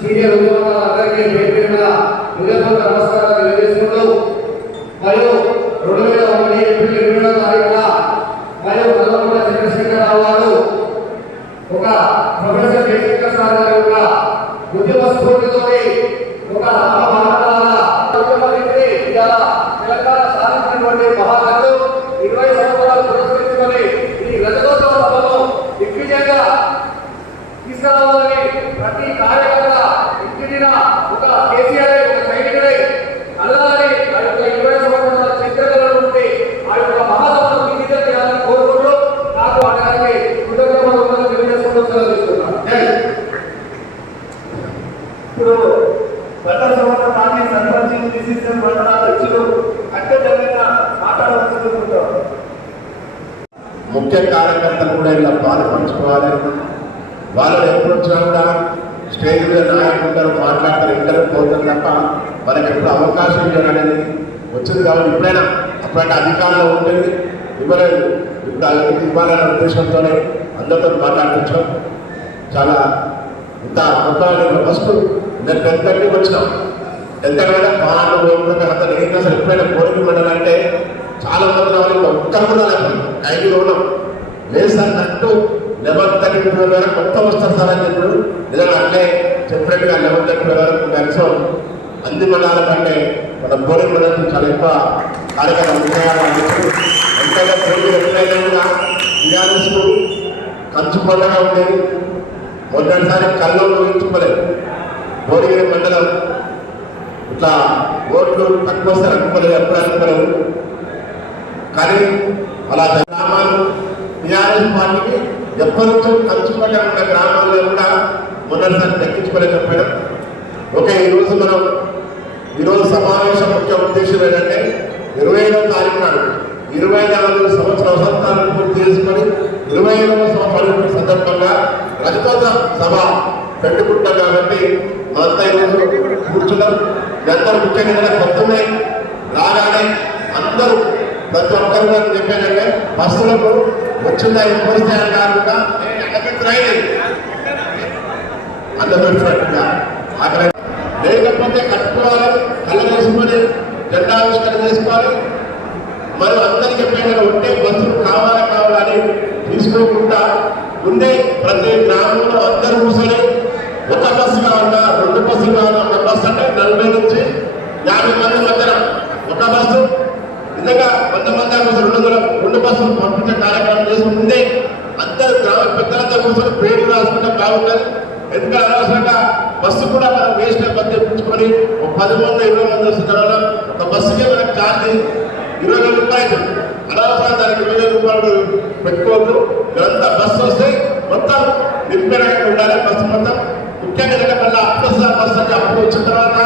Senior ఉద్యోగాలు అందరికీ పేరు పేరున హృదయపూర్వక నమస్కారాలు తెలియజేసుకుంటూ మరియు రెండు వేల ఒకటి ఏప్రిల్ ఇరవై తారీఖున మరియు కల్వకుంట చంద్రశేఖరరావు గారు ఒక ప్రొఫెసర్ జయశంకర్ సార్ గారి యొక్క ఉద్యమ స్ఫూర్తితో ఒక రామ భారతాల తెలంగాణ సాధించినటువంటి మహారాజు ఇరవై తీసుకురావాలని ప్రతి కార్యకర్త ఇంటిన ఒక కేసీఆర్ ఒక సైనికుడై అల్లాలని ఆ యొక్క ఇరవై సంవత్సరాల చరిత్రలో ఉండి ఆ యొక్క మహాసభను దిగ్విజయం చేయాలని కోరుకుంటూ నాకు గారికి కృతజ్ఞతలు తెలియజేసుకుంటూ సెలవు తీసుకున్నాను. ఇప్పుడు గత సర్పంచ్ డిసిషన్ ముఖ్య కార్యకర్తలు కూడా ఇలా పాలు పంచుకోవాలి. వాళ్ళు ఎప్పుడు వచ్చినా కూడా స్టేజ్ మీద నాయకులు ఉంటారు మాట్లాడతారు ఇంటర్ పోతారు తప్ప మనకి ఎప్పుడు అవకాశం ఇవ్వడం వచ్చింది కాబట్టి ఇప్పుడైనా అప్పుడంటే అధికారంలో ఉంటుంది ఇవ్వలేదు. ఇప్పుడు ఇవ్వాలనే ఉద్దేశంతోనే అందరితో మాట్లాడించాం చాలా ఇంత మొత్తం ఫస్ట్ నేను పెద్దకి వచ్చినాం ఎంతకైనా పాలు ఓట్లు అతను ఏంటి అసలు ఎప్పుడైనా కోరిక మండలంటే చాలా మంది రావాలి. ఒక్కరు కూడా లేకపోతే ఐదు ఉన్నాం. లేదు సార్ నట్టు లెవెన్ థర్టీ వరకు మొత్తం వస్తారు సార్ అని చెప్పాడు నిజంగా అట్లే చెప్పినట్టుగా లెవెన్ థర్టీ వరకు మ్యాక్సిమం అన్ని మండలాల కంటే మన బోరి మండలం చాలా ఎక్కువ కార్యక్రమం ఉంటాయని ఎంతగా పోటీ ఎప్పుడైనా కూడా టీఆర్ఎస్ కంచు పండుగ ఉండేది. మొదటిసారి కళ్ళు ఊహించుకోలేదు. భువనగిరి మండలం ఇట్లా ఓట్లు తక్కువ వస్తారు అనుకోలేదు ఎప్పుడు అనుకోలేదు. కానీ అలా గ్రామాలు టీఆర్ఎస్ పార్టీకి ఎప్పటి నుంచో ఉన్న గ్రామాల్లో కూడా మొదటిసారి దక్కించుకోలేకపోయినా. ఓకే ఈరోజు మనం ఈరోజు సమావేశం ముఖ్య ఉద్దేశం ఏంటంటే ఇరవై ఐదవ తారీఖు నాడు ఇరవై నాలుగు సంవత్సరాల వసంతాలను పూర్తి చేసుకొని ఇరవై ఐదవ సంవత్సరం సందర్భంగా రజతోత్సవ సభ పెట్టుకుంటాం కాబట్టి మనంతా ఈరోజు కూర్చున్నాం ఇదంతా ముఖ్యంగా ఏదైనా ప్రతి ఒక్కరు కూడా చెప్పానంటే బస్సులకు వచ్చిందా ఇబ్బంది కాకుండా అడ్డపెట్టురాయి అందపెట్టినట్టుగా అక్కడ లేకపోతే కట్టుకోవాలి కళ్ళ వేసుకొని జెండావిష్కరణ చేసుకోవాలి. మరి అందరికీ ఎప్పుడైనా ఉంటే బస్సులు కావాలా కావాలని తీసుకోకుండా ఉండే ప్రతి గ్రామంలో అందరూ కూర్చొని ఒక బస్సు కావాలా రెండు బస్సులు కావాలా ఒక బస్సు అంటే నలభై నుంచి యాభై మంది మధ్యన ఒక బస్సు నిజంగా వంద మంది కోసం రెండు వందల రెండు బస్సులు పంపించే కార్యక్రమం చేసి ముందే అందరు గ్రామ పెద్దలంతా కూర్చొని పేర్లు రాసుకుంటే బాగుంటుంది. ఎందుకంటే అనవసరంగా? బస్సు కూడా మనం వేస్ట్ బస్సు తెప్పించుకొని ఒక పది మంది ఇరవై మంది వస్తున్న ఒక బస్సుకే మనకు ఛార్జ్ ఇరవై వేల రూపాయలు అనవసరం దానికి ఇరవై వేల రూపాయలు పెట్టుకోవద్దు. ఇదంతా బస్సు వస్తే మొత్తం నింపినట్టు ఉండాలి. బస్సు మొత్తం ముఖ్యంగా మళ్ళీ అప్పుడు బస్సు అంటే అప్పుడు వచ్చిన తర్వాత